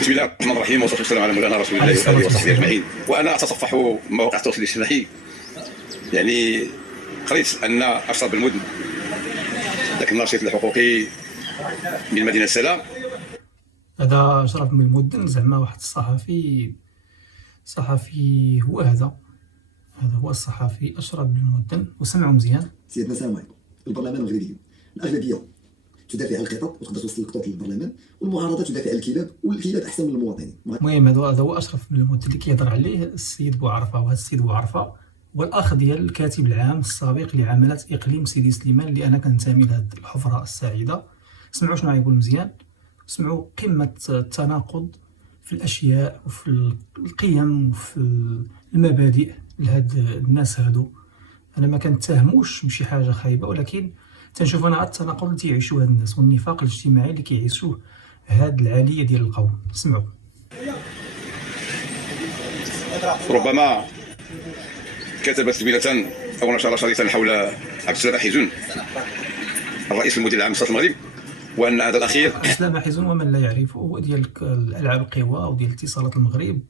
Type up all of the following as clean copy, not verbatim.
بسم الله الرحمن الرحيم، والصلاه والسلام على مولانا رسول الله وعلى اله وصحبه اجمعين. وانا اتصفح مواقع التواصل الاجتماعي، يعني قريت ان اشرف المدن ذاك الناشط الحقوقي من مدينه سلا، هذا أشرف من المدن، زعما واحد صحفي هو هذا هو الصحفي أشرف بن المدن. وسمعوا مزيان. سيدنا السلام عليكم. البرلمان المغربي الاغلبيه تدافع عن القطط وتقدر توصل القطط للبرلمان، والمعارضه تدافع عن الكلاب، والكلاب احسن من المواطنين. المهم هذا هو أشرف بن المدن اللي كيهضر عليه السيد بوعرفة. وهذا السيد بوعرفة هو الأخ ديال الكاتب العام السابق لعملة إقليم سيدي سليمان اللي أنا كنتمي لهذه الحفرة السعيدة. سمعوا شنو غايقول مزيان، سمعوا قمة التناقض في الأشياء وفي القيم وفي المبادئ لهاد الناس هادو. أنا ما كنتهموش بشي حاجة خايبة، ولكن تنشوف أنا التناقض اللي تيعيشوه هاد الناس والنفاق الاجتماعي اللي كيعيشوه هاد العالية ديال القوم. سمعوا. ربما كتبت زميلة او نشر شريطا حول عبد السلام حيزون الرئيس المدير العام لصالة المغرب، وان هذا الاخير اسلام حيزون ومن لا يعرفه هو ديال الالعاب القوى وديال اتصالات المغرب.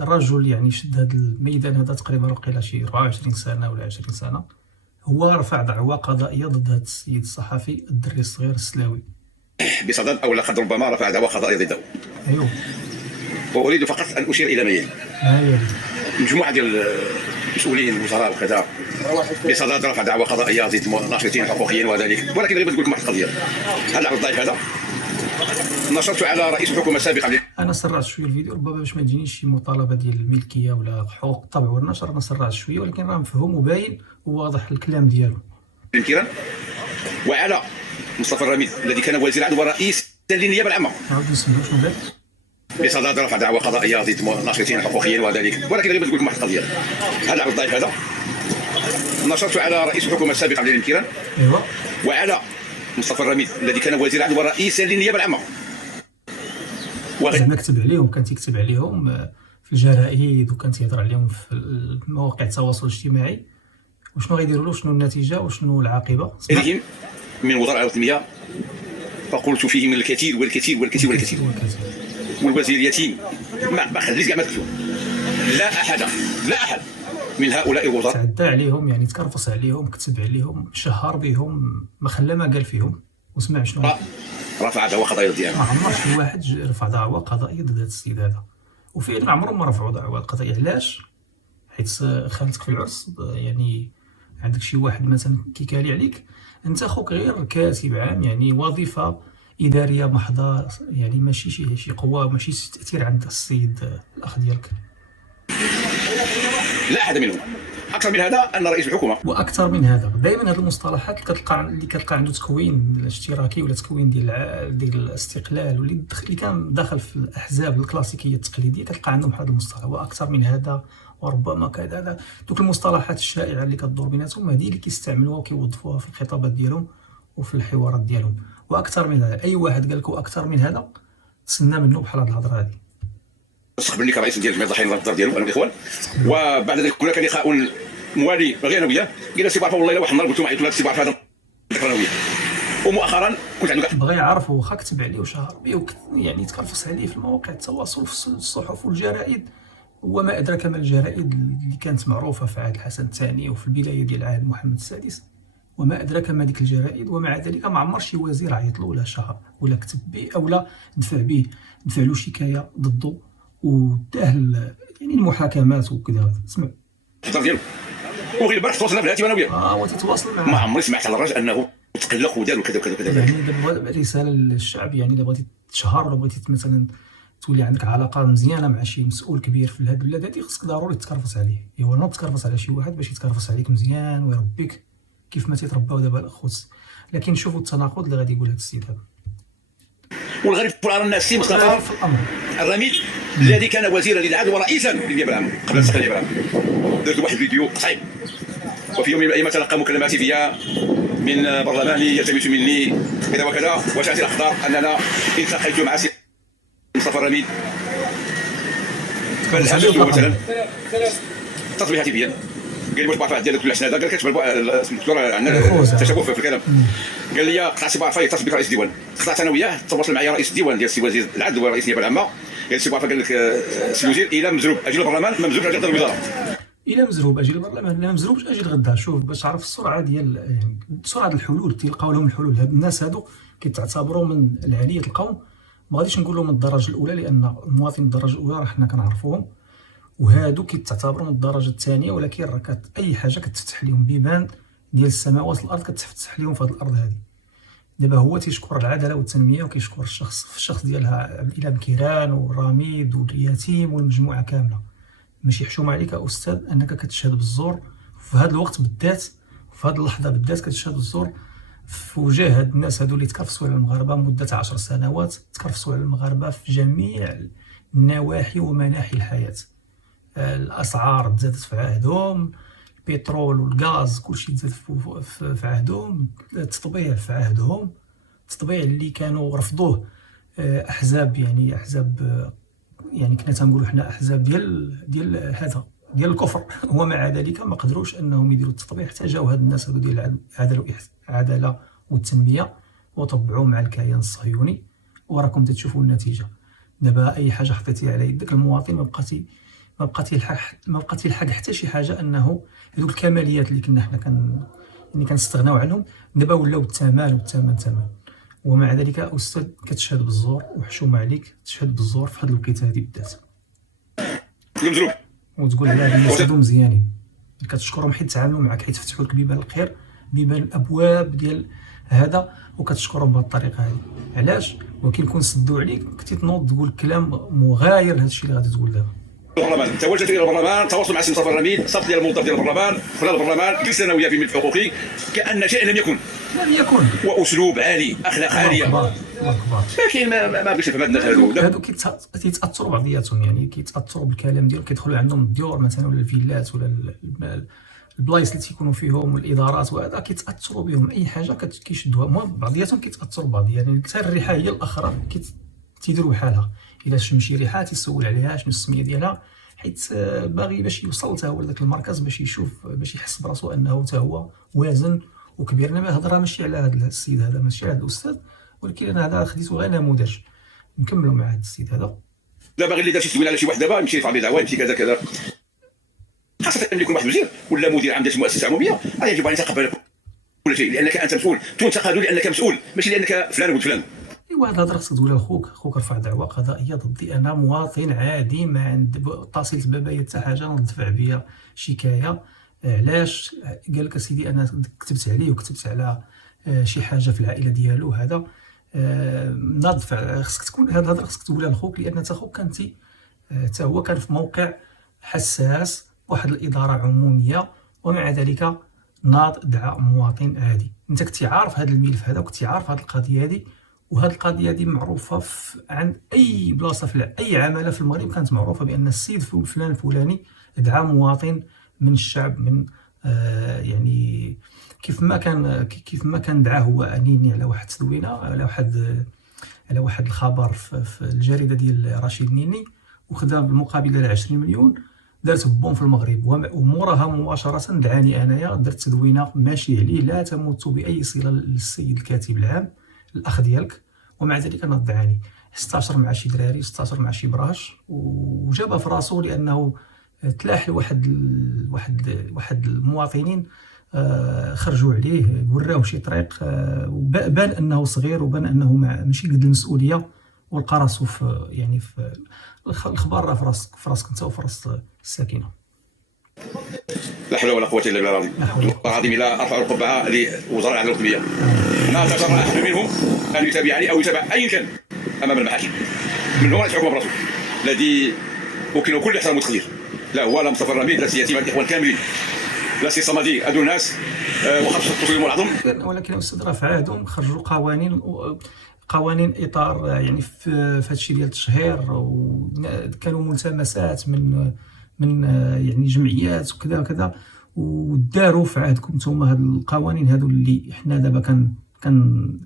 الرجل يعني شد هذا الميدان هذا تقريبا وقيلا شي 24 سنه ولا 20 سنه. هو رفع دعوى قضائيه ضد هذا السيد الصحفي الدري الصغير السلاوي بصدد او لقد ربما رفع دعوى قضائيه ضده. ايوه. واريد فقط ان اشير الى ما يلي. مجموعه ديال المسؤولين الوزراء وكذا بصدد رفع دعوى قضائيه ضد ناشطين حقوقيين وذلك، ولكن غير نقول لكم واحد القضيه. هذا العرض الضعيف هذا نشرت على رئيس الحكومه السابق. انا سرعت شويه الفيديو ربما باش ما تجينيش شي مطالبه ديال الملكيه ولا حقوق الطبع والنشر. انا سرعت شويه ولكن راه مفهوم وباين وواضح الكلام ديالو. الكيران وعلى مصطفى الرميد الذي كان وزير عدل ورئيس للنيابه العامه نعاود نسمعوا شنو قال. بصدد رفع دعوى قضائيه ضد ناشطين حقوقيين وذلك، ولكن غير نقول لكم واحد القضيه. هذا العرض الضعيف هذا نشرت على رئيس الحكومه السابق عبد الكيران ايوا وعلى مصطفى الرميد الذي كان وزير عدل ورئيس للنيابه العامه. زعما كتب عليهم، كان تيكتب عليهم في الجرائد وكان تيهضر عليهم في مواقع التواصل الاجتماعي. وشنو غيديروا له، شنو النتيجه وشنو العاقبه؟ إليهم من وزراء المياه فقلت فيهم الكثير والكثير والكثير والكثير، والوزير اليتيم ما خليت كاع ما تكتبوا. لا احد من هؤلاء الوزراء تعدى عليهم، يعني تكرفص عليهم، كتب عليهم، شهر بهم، ما خلى ما قال فيهم. وسمع شنو رفع دعوى قضائيه ضدهم. ما عمر شي واحد رفع دعوى قضائيه ضد هذا السيد هذا، وفعلا عمرهم ما رفعوا دعوى قضائيه. علاش؟ حيت خالتك في العرس، يعني عندك شي واحد مثلا كيكالي عليك، انت خوك غير كاتب عام، يعني وظيفه اداريه محضه، يعني ماشي شي قوه، ماشي شي تاثير عند السيد الاخ ديالك. لا احد منهم. اكثر من هذا ان رئيس الحكومه واكثر من هذا دائما هذه المصطلحات اللي كتلقى عنده تكوين اشتراكي ولا تكوين ديال الاستقلال واللي كان داخل في الاحزاب الكلاسيكيه التقليديه، كتلقى عندهم هذا المصطلح. واكثر من هذا وربما كذا، دوك المصطلحات الشائعه اللي كتدور بيناتهم هذه اللي كيستعملوها وكيوظفوها في الخطابات ديالهم وفي الحوارات ديالهم. واكثر من هذا، اي واحد قال لك اكثر من هذا تسنى منه بحال هذه الهضره هذه. استقبلني كرئيس ديال جمعيه الضحايا النظر ديالو انا والاخوان، وبعد ذلك كنا كان لقاء موالي غير انا وياه. قلنا سي بعرفه والله الا واحد النهار قلت له عيطوا لهذا السي بعرفه هذا انا وياه. ومؤخرا كنت عنده بغى يعرفه، واخا كتب عليه وشهر به يعني تكرفص عليه في مواقع التواصل في الصحف والجرائد. وما ادراك ما الجرائد اللي كانت معروفه في عهد الحسن الثاني وفي البدايه ديال عهد محمد السادس. وما ادراك ما ديك الجرائد. ومع ذلك ما عمر شي وزير عيط له ولا شهر ولا كتب به او لا دفع له شكايه ضده وداه يعني المحاكمات وكذا. اسمع الهضره ديالو. وغير البارح تواصلنا في الهاتف انا وياه. وتتواصل معاه. ما عمري سمعت على الراجل انه تقلق ودار وكذا وكذا وكذا. يعني دابا رساله للشعب، يعني الا بغيتي تشهر ولا بغيتي مثلا تولي عندك علاقه مزيانه مع شي مسؤول كبير في هذه البلاد هذه، خصك ضروري تكرفص عليه. ايوا نوض تكرفص على شي واحد باش يتكرفص عليك مزيان ويربيك كيف ما تيترباو دابا الاخوت. لكن شوفوا التناقض اللي غادي يقول هذا السيد هذا. والغريب في الامر الناس مصطفى الرميد الذي كان وزيرا للعدل ورئيسا للنيابه العامه قبل ان تستقل النيابه العامه. درت واحد الفيديو قصير، وفي يوم من الايام تلقى مكالمات فيا من برلماني يلتمس مني كذا وكذا، وشاءت الاقدار اننا التقيت مع مصطفى الرميد. بل هدفته مثلا اتصل بي هاتفيا قال لي واش بعرف ديال كل حسنه، قال لك كتب الدكتور عندنا تشابه في الكلام. قال لي قطعت بعرفه يتصل بك رئيس الديوان، قطعت انا وياه، تواصل معايا رئيس الديوان ديال السي وزير العدل ورئيس النيابه العامه. قال سي بعرفه، قال لك السي الوزير الى مزروب اجي للبرلمان، ما مزروبش اجي لغدا الوزاره. الى مزروب اجي للبرلمان، لا مزروبش اجي لغدا. شوف باش تعرف السرعه ديال يعني سرعه الحلول، تلقاو لهم الحلول. هاد الناس هادو كيتعتبروا من العاليه القوم، ما غاديش نقول لهم من الدرجه الاولى لان المواطن الدرجه الاولى راه حنا كنعرفوهم، وهادو كيتعتبروا من الدرجه الثانيه. ولكن راه اي حاجه كتفتح لهم بيبان ديال السماوات والارض، كتفتح لهم في هذه الارض هذه. دابا هو تيشكر العداله والتنميه وكيشكر الشخص ديالها الى مكيران والرميد واليتيم والمجموعه كامله. ماشي حشومه عليك استاذ انك كتشهد بالزور في هذا الوقت بالذات، في هذه اللحظه بالذات كتشهد بالزور في وجه هاد الناس هادو اللي تكرفسوا على المغاربه مده 10 سنوات، تكرفسوا على المغاربه في جميع النواحي ومناحي الحياه. الاسعار تزادت في عهدهم، البترول والغاز كلشي تزاد في عهدهم، التطبيع في عهدهم، التطبيع اللي كانوا رفضوه احزاب يعني كنا تنقولوا حنا احزاب ديال الكفر ومع ذلك ما قدروش انهم يديروا التطبيع حتى جاو هاد الناس هادو ديال العداله والتنميه وطبعوا مع الكيان الصهيوني، وراكم تتشوفوا النتيجه. دابا اي حاجه حطيتيها على يدك المواطن ما بقات يلحق حتى شي حاجه، انه هذوك الكماليات اللي كنا حنا كنستغناو عنهم دابا ولاو الثمن. ومع ذلك استاذ كتشهد بالزور وحشومه عليك تشهد بالزور في هذه الوقيته هذه بالذات، مزروب وتقول على هاد الناس هادو مزيانين، كتشكرهم حيت تعاملوا معك، حيت فتحوا لك بيبان الخير، بيبان الابواب ديال هذا، وكتشكرهم بهذه الطريقه هذه. علاش؟ وكيكون سدوا عليك كنتي تنوض تقول كلام مغاير لهذا الشيء اللي غادي تقول دابا. البرلمان توجهت الى البرلمان، تواصل مع السي مصطفى الرميد، صف ديال الموظف ديال البرلمان، دخلنا البرلمان، جلسنا انا وياه في ملف حقوقي كان شيء لم يكن، واسلوب عالي، اخلاق عاليه. لكن ما بغيتش نفهم هاد الناس هادو كيتاثروا بعضياتهم، يعني كيتاثروا بالكلام ديالهم، كيدخلوا عندهم الديور مثلا ولا الفيلات ولا البلايص اللي تيكونوا فيهم والادارات، وهذا كيتاثروا بهم. اي حاجه كيشدوها بعضياتهم كيتاثروا ببعض، يعني حتى الريحه هي الاخرى تيديروا بحالها. الا شم شي ريحه تيسول عليها شنو السميه ديالها، حيت باغي باش يوصل حتى هو لذاك المركز باش يشوف، باش يحس براسو انه حتى هو وازن وكبير. انا ما هضرها ماشي على هذا السيد هذا، ماشي على هذا الاستاذ، ولكن انا هذا خديته غير نموذج نكملوا مع هذا السيد هذا. دابا غير اللي دار شي تدوين على شي واحد دابا يمشي يرفع به دعوه، يمشي كذا كذا، خاصه ملي يكون واحد وزير ولا مدير عام ديال شي مؤسسه عموميه يجب ان يتقبل كل شيء، لانك انت مسؤول، تنتقد لانك مسؤول ماشي لانك فلان ولد فلان. ايوا هاد الهضره خصك تقولها لخوك رفع دعوه قضائيه ضدي، انا مواطن عادي ما عند اتصلت بابايا حتى حاجه ندفع بها شكايه. علاش؟ قال لك اسيدي انا كتبت عليه وكتبت على شي حاجه في العائله ديالو، هذا نادفع. خصك تكون هاد الهضره خصك تقولها لخوك، لان حتى خوك كنتي حتى هو كان في موقع حساس، واحد الاداره عموميه، ومع ذلك ناض دعا مواطن عادي. انت كنتي عارف هذا الملف هذا، وكنتي عارف هذه القضيه هذه، وهذه القضيه هذه معروفه عند اي بلاصه في اي عماله في المغرب، كانت معروفه بان السيد فلان الفلاني دعا مواطن من الشعب، من يعني كيف ما كان دعا هو انيني على واحد التدوينه، على واحد الخبر في الجريده ديال رشيد نيني، وخدا بالمقابل ديال 20 مليون، دارت بوم في المغرب، وموراها مباشره دعاني انايا، درت تدوينه ماشي عليه لا تمت باي صله للسيد الكاتب العام الاخ ديالك، ومع ذلك انا دعاني. 16 مع شي دراري، 16 مع شي براش، وجابها في راسو لانه تلاح واحد المواطنين خرجوا عليه، وراو شي طريق، وبان انه صغير، وبان انه ماشي قد المسؤوليه، ولقى راسو في الخبر راه في راسك انت وفي راس الساكنه. لا حول ولا قوه الا بالله العظيم. العظيم لا ارفع القبعه لوزراء العدل والتنميه، ما تجرأ احد منهم ان يتابعني او يتابع اي كان امام المحاكم، من هو يحكم براسه، الذي وكيل كل احترام وتقدير، لا هو لا مصطفى الرميد، لا سياتي، لا الاخوان كاملين، لا سي صمدي، هادو الناس وخاصه التصوير العظم. ولكن استاذ راه في عهدهم خرجوا قوانين اطار، يعني في هذا الشيء ديال التشهير، وكانوا ملتمسات من يعني جمعيات وكذا وكذا، وداروا في عهدكم نتوما هاد القوانين هادو اللي حنا دابا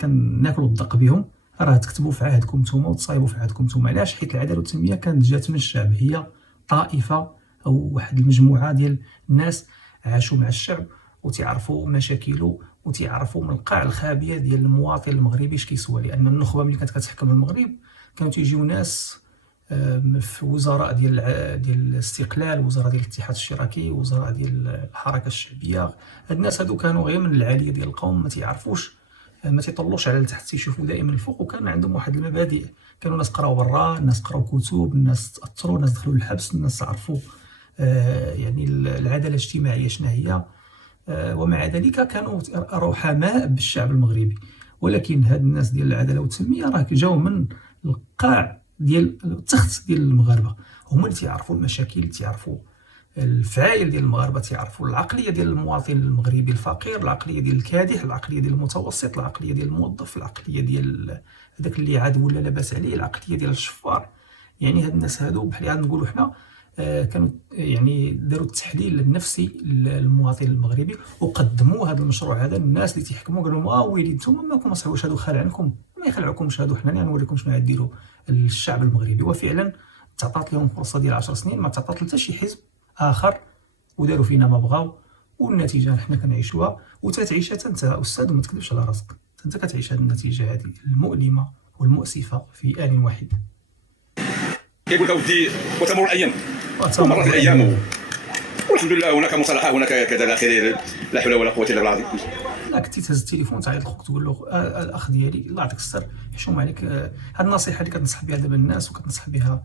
كناكلوا الدق بهم، راه تكتبوا في عهدكم نتوما وتصايبوا في عهدكم نتوما. علاش؟ حيت العداله والتنميه كانت جات من الشعب، هي طائفه او واحد المجموعه ديال الناس عاشوا مع الشعب وتيعرفوا مشاكله وتيعرفوا من القاع الخابيه ديال المواطن المغربي اش كيسوى. لان النخبه ملي كانت كتحكم المغرب كانوا تيجيو ناس في وزراء ديال الاستقلال، وزراء ديال الاتحاد الاشتراكي، وزراء ديال الحركه الشعبيه. هاد الناس هادو كانوا غير من العاليه ديال القوم، ما تيعرفوش، ما تيطلوش على التحت، تيشوفوا دائما الفوق، وكان عندهم واحد المبادئ. كانوا ناس قراو برا، الناس قراو كتب، الناس تاثروا، الناس دخلوا للحبس، الناس عرفوا يعني العداله الاجتماعيه شنو هي. ومع ذلك كانوا رحماء بالشعب المغربي. ولكن هاد الناس ديال العداله والتنميه راه جاو من القاع ديال التخت ديال المغاربه، هما اللي تيعرفوا المشاكل، تيعرفوا الفعائل ديال المغاربه، تيعرفوا العقليه ديال المواطن المغربي الفقير، العقليه ديال الكادح، العقليه ديال المتوسط، العقليه ديال الموظف، العقليه ديال هذاك اللي عاد ولا لاباس عليه، العقليه ديال الشفار. يعني هاد الناس هادو بحال نقولوا حنا كانوا يعني داروا التحليل النفسي للمواطن المغربي، وقدموا هذا المشروع هذا للناس اللي تيحكموا، قالوا لهم ويلي نتوما ماكم صحابوش هادو خالعنكم، ما يخلعوكمش هادو، حنا غنوريكم شنو غاديروا للشعب المغربي. وفعلا تعطات لهم فرصه ديال 10 سنين، ما تعطات حتى شي حزب اخر، وداروا فينا ما بغاو، والنتيجه حنا كنعيشوها وتتعيشها انت استاذ، وما تكذبش على راسك، انت كتعيش هذه النتيجه هذه المؤلمه والمؤسفه في آن واحد. كيقول لك اودي وتمر الايام ومرت الايام والحمد لله، هناك مصالحه، هناك كذا الى اخره، لا حول ولا قوه الا بالله العظيم. لا كنتي تهز التليفون تعيط لخوك تقول له الاخ ديالي الله يعطيك الستر حشوم عليك، هاد النصيحه اللي كتنصح بها دابا الناس وكتنصح بها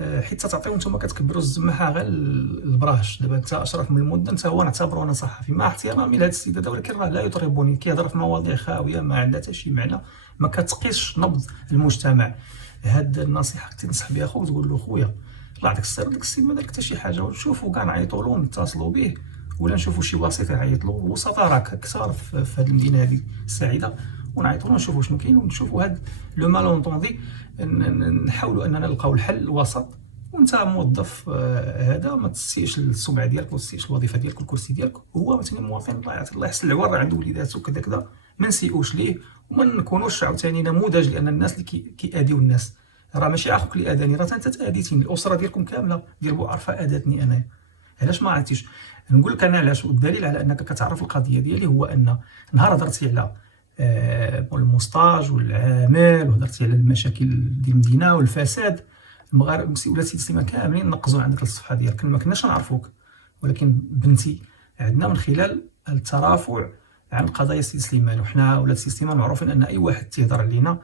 حيت تعطيو نتوما كتكبروا الزماحه غير البراش. دابا انت اشرف من المده، انت هو نعتبرو انا صحفي مع احترامي لهاد السيد هذا، ولكن راه لا يطربني، كيهضر في مواضيع خاويه ما عندها حتى شي معنى، ما كتقيسش نبض المجتمع. هاد النصيحه كنتي تنصح بها خوك، تقول له خويا الله يعطيك السر، داك السيد ما دار حتى شي حاجه، ونشوفوا كاع نعيطوا له ونتصلوا به، ولا نشوفوا شي وسيط يعيط له. الوسطاء راه كثار في هذه المدينه هذه السعيده، ونعيطوا له نشوفوا شنو كاين، ونشوفوا هاد لو مالونطوندي، نحاولوا اننا نلقاو الحل الوسط. وانت موظف هذا ما تسيش السمعه ديالك، وما تسيش الوظيفه ديالك والكرسي ديالك، هو مثلا مواطن الله يحسن العوار، عنده وليدات وكذا كذا، ما نسيئوش ليه، وما نكونوش عاوتاني نموذج، لان الناس اللي كيأذيو الناس راه ماشي اخوك اللي اذاني، راه انت تاذيتيني، الاسره ديالكم كامله ديال بوعرفه اذاتني انايا. علاش ما عرفتيش؟ نقول لك انا علاش، والدليل على انك كتعرف القضيه ديالي هو ان نهار هضرتي على الموستاج والعمل، وهضرتي على المشاكل ديال المدينه والفساد، المغاربه ولاد سيدي سليمان كاملين نقزوا عندك الصفحه ديالك، ما كناش نعرفوك، ولكن بنتي عندنا من خلال الترافع عن قضايا سيدي سليمان. وحنا ولاد سيدي سليمان معروفين ان اي واحد تيهضر علينا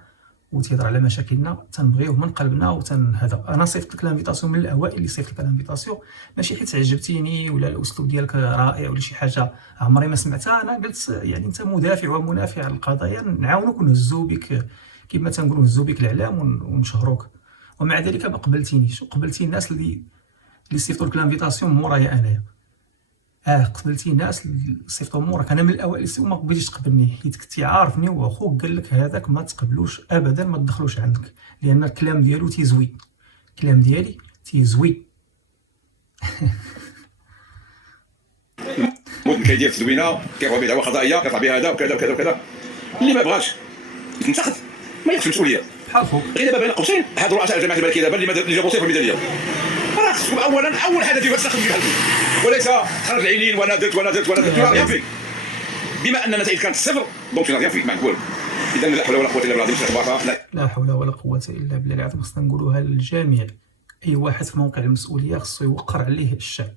وتيهضر على مشاكلنا تنبغيوه من قلبنا هذا. انا صيفط لك الانفيتاسيون من الاوائل اللي صيفط لك الانفيتاسيون، ماشي حيت عجبتيني ولا الاسلوب ديالك رائع ولا شي حاجه عمري ما سمعتها، انا قلت يعني انت مدافع ومنافع على القضايا، نعاونوك ونهزو بك كما تنقولوا، نهزو بك الاعلام ونشهروك. ومع ذلك ما قبلتينيش، وقبلتي الناس اللي صيفطوا لك الانفيتاسيون مورايا انايا. قبلتي ناس اللي صيفطوا موراك، انا من الاوائل وما قبلتيش تقبلني، حيت كنتي عارفني، واخوك قال لك هذاك ما تقبلوش ابدا، ما تدخلوش عندك، لان الكلام ديالو تيزوي، الكلام ديالي تيزوي. المدن كيدير تدوينه، كيروح بدعوى قضائيه، كيطلع بها هذا وكذا وكذا وكذا، اللي ما بغاش يتنتقد ما ياخذش المسؤوليه. بحال خوك غير دابا بين قوسين هاد رؤساء الجماعات الملكيه دابا اللي جابوا صفر الميزانيه، راه خصكم اولا اول حاجه ديروا تستخدموا فيها الفلوس، وليس خرج العينين وانا درت راه فيك. بما ان النتائج كانت صفر دونك راه فيك، ما نقول. اذا لا حول ولا قوه الا بالله. لا حول ولا قوه الا بالله العظيم. خصنا نقولوها للجميع، اي واحد في موقع المسؤوليه خصو يوقر عليه الشعب.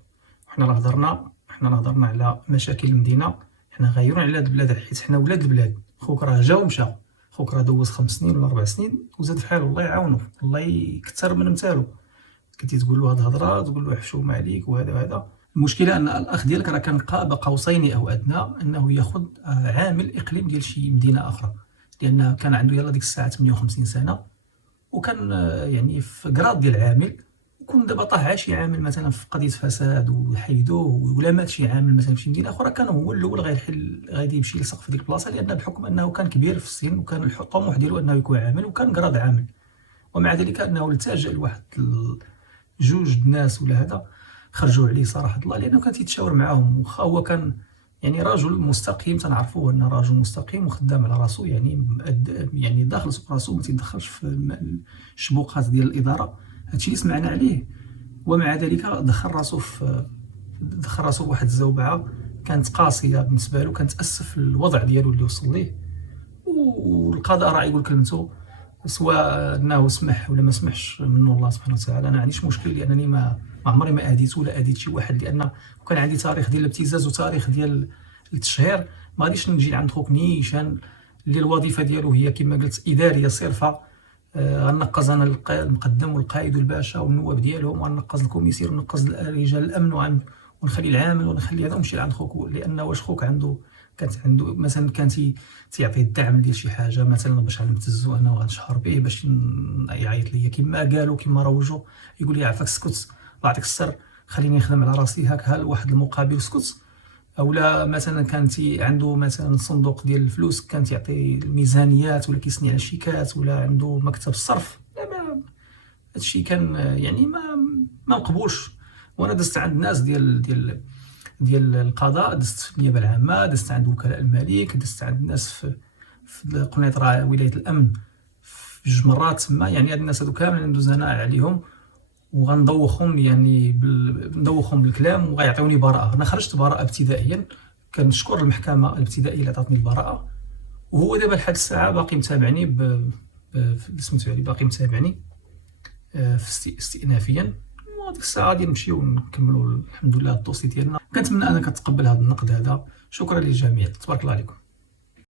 حنا راه هضرنا على مشاكل المدينه، حنا غايرون على هاد البلاد حيت حنا ولاد البلاد. خوك راه جا ومشى، خوك راه دوز 5 سنين ولا 4 سنين وزاد في حاله، الله يعاونو، الله يكثر من امثالو. كنتي تقول له هاد الهضره، تقول له حشومه عليك وهذا. المشكله ان الاخ ديالك راه كان قاب قوسين او ادنى انه ياخذ عامل اقليم ديال شي مدينه اخرى، لان كان عنده يلا ديك الساعه 58 سنه، وكان يعني في كراد ديال عامل، وكون دابا طاح شي عامل مثلا في قضيه فساد وحيدوه، ولا مات شي عامل مثلا في شي مدينه اخرى، كان هو الاول غادي يمشي يلصق في ديك البلاصه، لان بحكم انه كان كبير في السن، وكان الطموح ديالو انه يكون عامل، وكان كراد عامل. ومع ذلك انه التجا لواحد جوج الناس ولا هذا خرجوا عليه صراحه الله، لانه كان تيتشاور معاهم، واخا هو كان يعني رجل مستقيم، تنعرفوه انه رجل مستقيم وخدام على راسو، يعني داخل سوق راسو، ما تيدخلش في الشبوقات ديال الاداره. هادشي اللي سمعنا عليه. ومع ذلك دخل راسو في دخل راسو بواحد الزوبعه كانت قاسيه بالنسبه له، كان تاسف الوضع ديالو اللي وصل ليه، والقضاء راه يقول كلمته، سواء انه سمح ولا ما سمحش منه الله سبحانه وتعالى. انا ما عنديش مشكل، لانني ما عمري ما اديت ولا اديت شي واحد، لان كان عندي تاريخ ديال الابتزاز وتاريخ ديال التشهير. ما غاديش نجي عند خوك نيشان اللي الوظيفه ديالو هي كما قلت اداريه صرفه، غنقز انا المقدم والقائد والباشا والنواب ديالهم، وغنقز الكوميسير ونقز رجال الامن ونخلي العامل ونخلي هذا ونمشي لعند خوك. لان واش خوك كانت عنده مثلا كان تيعطيه الدعم ديال شي حاجه مثلا باش غنبتزو انا وغنشهر به باش يعيط ليا كما قالوا كما روجوا، يقول لي عافاك اسكت الله يعطيك السر خليني نخدم على راسي هكا لواحد المقابل اسكت. اولا مثلا كان عنده مثلا صندوق ديال الفلوس كان يعطي الميزانيات ولا كيسني على شيكات ولا عنده مكتب الصرف، لا هادشي كان يعني ما مقبولش. وانا دزت عند الناس ديال القضاء، دزت في النيابه العامه، دزت عند وكلاء الملك، دزت عند الناس في قنيطره ولايه الامن في جوج مرات تما. يعني هاد الناس هادو كاملين ندوز انا عليهم وغندوخهم، يعني ندوخهم بالكلام وغيعطيوني براءه. انا خرجت براءه ابتدائيا، كنشكر المحكمه الابتدائيه اللي عطاتني البراءه، وهو دابا لحد الساعه باقي متابعني سميتو علي باقي متابعني استئنافيا. وديك الساعه غادي نمشيو ونكملوا الحمد لله الدوسي ديالنا. كنتمنى انك تقبل هذا النقد هذا. شكرا للجميع، تبارك الله عليكم.